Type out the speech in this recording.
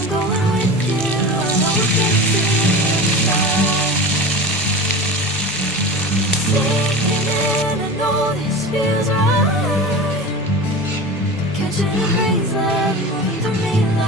I'm going with you. I know we'll get to the side. Sinking in, I know this feels right. Catching a breeze, love moving through me.